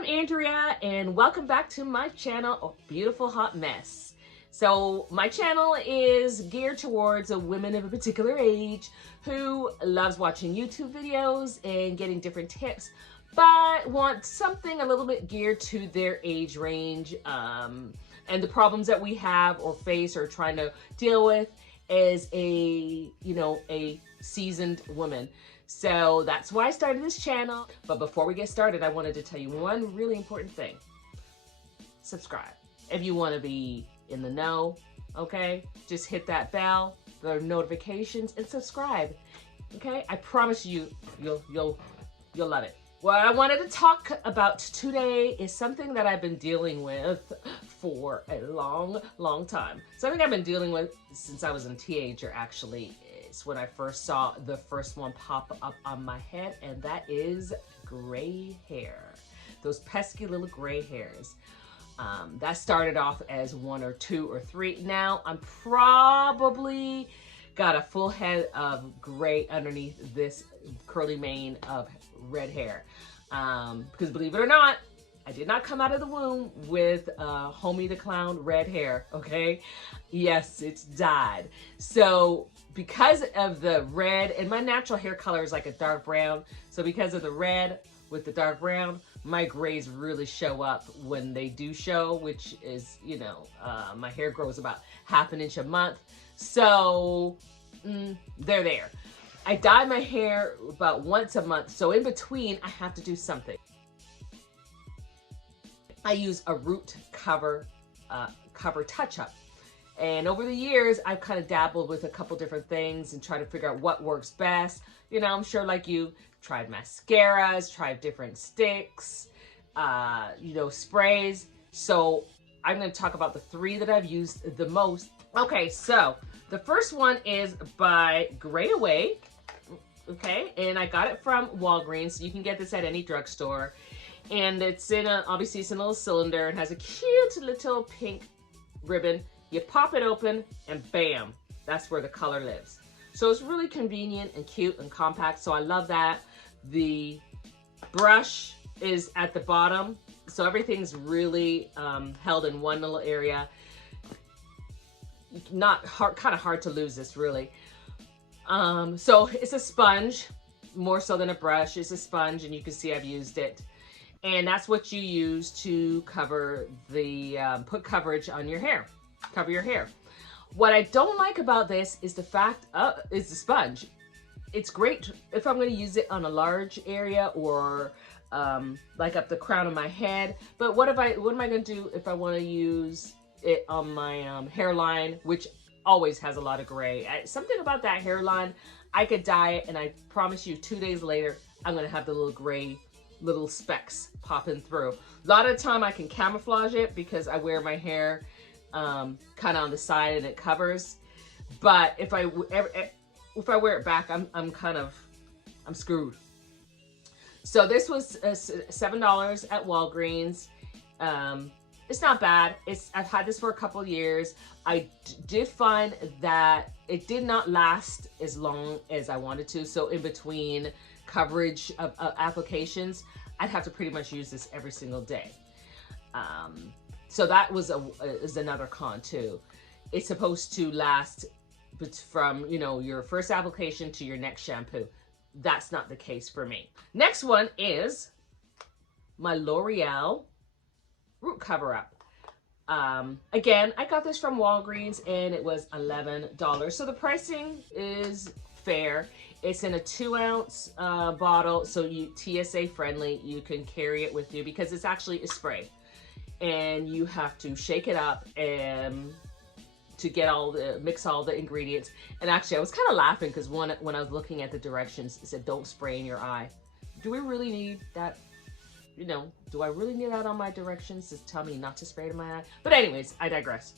I'm Andrea and welcome back to my channel, A Beautiful Hot Mess. So my channel is geared towards a women of a particular age who loves watching YouTube videos and getting different tips, but want something a little bit geared to their age range and the problems that we have or face or trying to deal with as a seasoned woman. So that's why I started this channel. But before we get started, I wanted to tell you one really important thing. Subscribe. If you want to be in the know, okay? Just hit that bell, the notifications, and subscribe. Okay? I promise you, you'll love it. What I wanted to talk about today is something that I've been dealing with for a long time. Something I've been dealing with since I was a teenager, actually. It's when I first saw the first one pop up on my head, and that is gray hair. Those pesky little gray hairs. That started off as 1 or 2 or 3. Now I'm probably got a full head of gray underneath this curly mane of red hair. Because believe it or not, I did not come out of the womb with Homie the Clown red hair, okay? Yes, it's dyed. So because of the red, and my natural hair color is like a dark brown, so because of the red with the dark brown, my grays really show up when they do show, which is, my hair grows about ½ inch a month. So they're there. I dye my hair about once a month, so in between I have to do something. I use a root cover touch-up. And over the years, I've kind of dabbled with a couple different things and try to figure out what works best. I'm sure like you, tried mascaras, tried different sticks, sprays. So I'm going to talk about the 3 that I've used the most. Okay, so the first one is by Gray Away. Okay, and I got it from Walgreens. You can get this at any drugstore. And it's obviously it's in a little cylinder and has a cute little pink ribbon. You pop it open and bam, that's where the color lives. So it's really convenient and cute and compact. So I love that. The brush is at the bottom. So everything's really held in one little area. Not hard, kind of hard to lose this really. So it's a sponge, more so than a brush. It's a sponge and you can see I've used it. And that's what you use to cover the, put coverage on your hair, cover your hair. What I don't like about this is the fact, is the sponge. It's great if I'm gonna use it on a large area or like up the crown of my head. But what am I gonna do if I wanna use it on my hairline, which always has a lot of gray. Something about that hairline, I could dye it and I promise you 2 days later, I'm gonna have the little gray little specks popping through. A lot of the time I can camouflage it because I wear my hair kind of on the side and it covers. But if I wear it back, I'm screwed. So this was $7 at Walgreens. It's not bad. I've had this for a couple of years. I did find that it did not last as long as I wanted to. So in between coverage of applications, I'd have to pretty much use this every single day. So that was is another con too. It's supposed to last from your first application to your next shampoo. That's not the case for me. Next one is my L'Oreal root cover up. Again, I got this from Walgreens and it was $11. So the pricing is fair. It's in a 2-ounce bottle, so TSA friendly. You can carry it with you because it's actually a spray, and you have to shake it up and to get mix all the ingredients. And actually, I was kind of laughing because when I was looking at the directions, it said don't spray in your eye. Do we really need that? Do I really need that on my directions to tell me not to spray it in my eye? But anyways, I digress.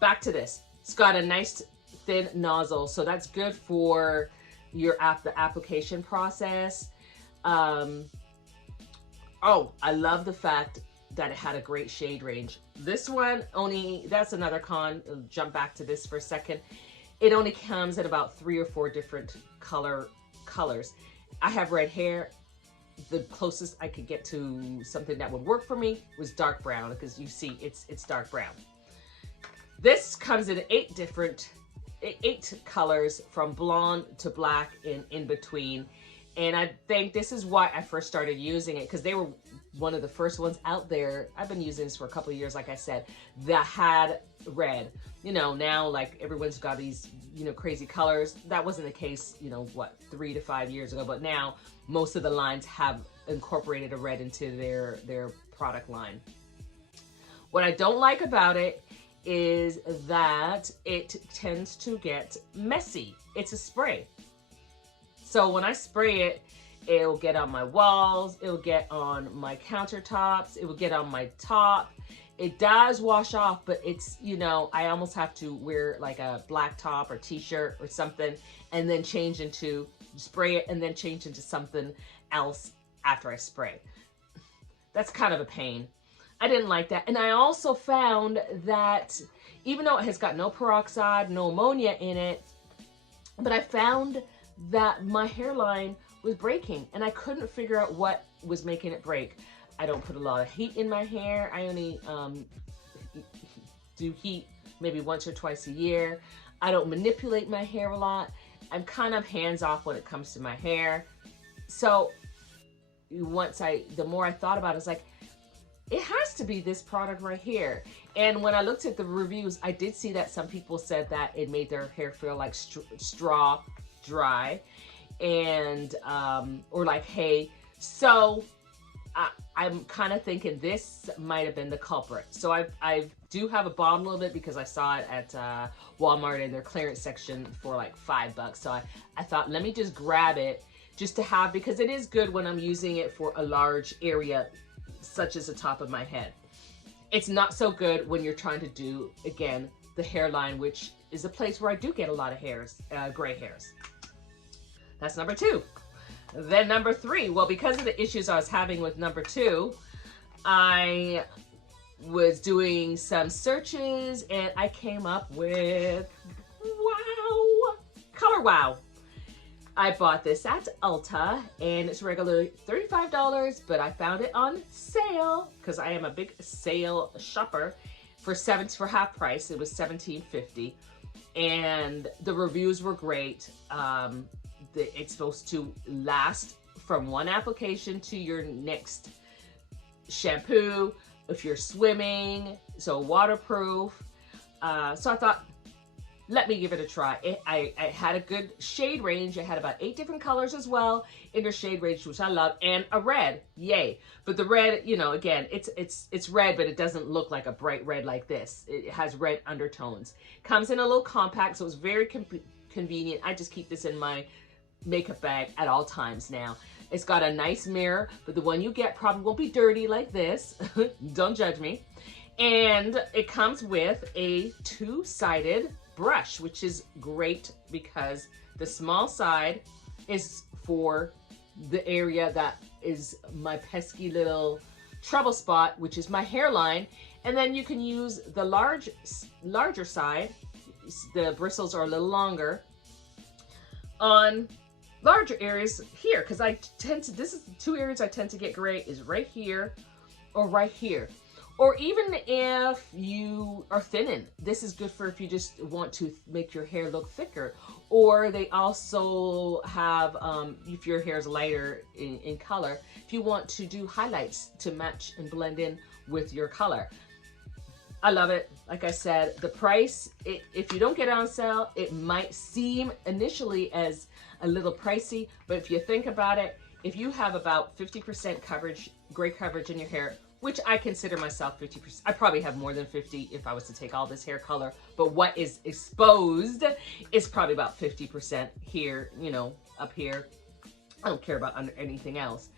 Back to this. It's got a nice thin nozzle, so that's good for the application process. Oh, I love the fact that it had a great shade range. This one that's another con. I'll jump back to this for a second. It only comes in about 3 or 4 different colors. I have red hair. the closest I could get to something that would work for me was dark brown, because you see it's dark brown. This comes in 8 colors, from blonde to black and in between. And I think this is why I first started using it, because they were one of the first ones out there. I've been using this for a couple of years, like I said, that had red. You know, now like everyone's got these, you know, crazy colors. That wasn't the case, you know, what, 3 to 5 years ago. But now most of the lines have incorporated a red into their product line. What I don't like about it is that it tends to get messy. It's a spray. So when I spray it, it'll get on my walls, it'll get on my countertops, it will get on my top. It does wash off, but it's, you know, I almost have to wear like a black top or t-shirt or something, and then change into, spray it and then change into something else after I spray. That's kind of a pain. I didn't like that. And I also found that even though it has got no peroxide, no ammonia in it, but I found that my hairline was breaking, and I couldn't figure out what was making it break. I don't put a lot of heat in my hair. I only do heat maybe once or twice a year. I don't manipulate my hair a lot. I'm kind of hands off when it comes to my hair. So the more I thought about it, it's like, it has to be this product right here. And when I looked at the reviews, I did see that some people said that it made their hair feel like straw dry, and or like hay. So I'm kind of thinking this might have been the culprit. So I do have a bottle of it because I saw it at Walmart in their clearance section for like $5. So I thought, let me just grab it just to have, because it is good when I'm using it for a large area such as the top of my head. It's not so good when you're trying to do, again, the hairline, which is a place where I do get a lot of hairs, gray hairs. That's number 2. Then number 3, well, because of the issues I was having with number 2, I was doing some searches and I came up with, wow, Color Wow. I bought this at Ulta, and it's regularly $35, but I found it on sale because I am a big sale shopper for half price. It was $17.50, and the reviews were great. It's supposed to last from one application to your next shampoo if you're swimming, so waterproof. So I thought, let me give it a try. I had a good shade range. I had about 8 different colors as well in their shade range, which I love, and a red, yay. But the red, you know, again, it's red, but it doesn't look like a bright red like this. It has red undertones. Comes in a little compact, so it's very convenient. I just keep this in my makeup bag at all times now. It's got a nice mirror, but the one you get probably won't be dirty like this. Don't judge me. And it comes with a 2-sided brush, which is great because the small side is for the area that is my pesky little trouble spot, which is my hairline. And then you can use the larger side. The bristles are a little longer on larger areas here, because this is the 2 areas I tend to get gray, is right here or right here. Or even if you are thinning, this is good for if you just want to make your hair look thicker. Or they also have, if your hair is lighter in color, if you want to do highlights to match and blend in with your color. I love it. Like I said, the price, if you don't get it on sale, it might seem initially as a little pricey, but if you think about it, if you have about 50% coverage, gray coverage in your hair, which I consider myself 50%. I probably have more than 50 if I was to take all this hair color, but what is exposed is probably about 50% here, you know, up here. I don't care about anything else.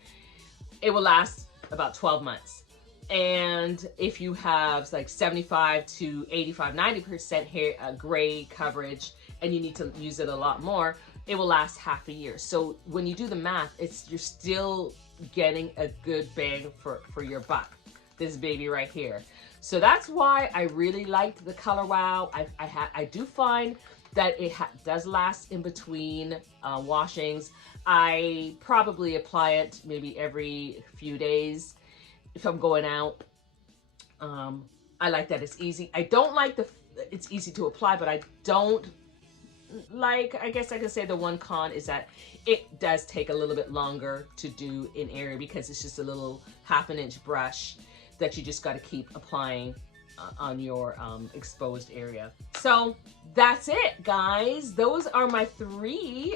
It will last about 12 months. And if you have like 75 to 85, 90% hair gray coverage, and you need to use it a lot more, it will last half a year. So when you do the math, you're still getting a good bang for your buck, this baby right here. So that's why I really liked the Color Wow. I do find that it does last in between washings. I probably apply it maybe every few days if I'm going out. I like that it's easy. I don't like it's easy to apply, but I don't like, I guess I could say the one con is that it does take a little bit longer to do in area because it's just a little 1/2 inch brush that you just got to keep applying on your exposed area. So that's it, guys. Those are my 3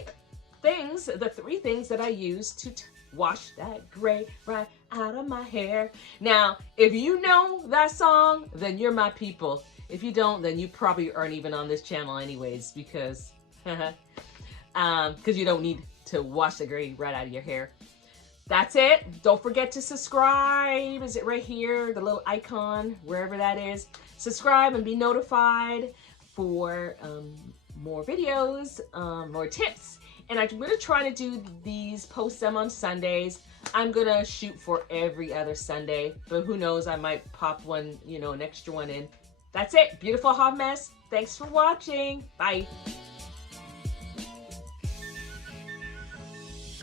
things, the 3 things that I use to wash that gray right out of my hair. Now, if you know that song, then you're my people. If you don't, then you probably aren't even on this channel anyways, because you don't need to wash the gray right out of your hair. That's it. Don't forget to subscribe. Is it right here? The little icon, wherever that is. Subscribe and be notified for more videos, more tips. And I'm going to try to do these, post them on Sundays. I'm going to shoot for every other Sunday, but who knows, I might pop one, you know, an extra one in. That's it. Beautiful hot mess. Thanks for watching. Bye.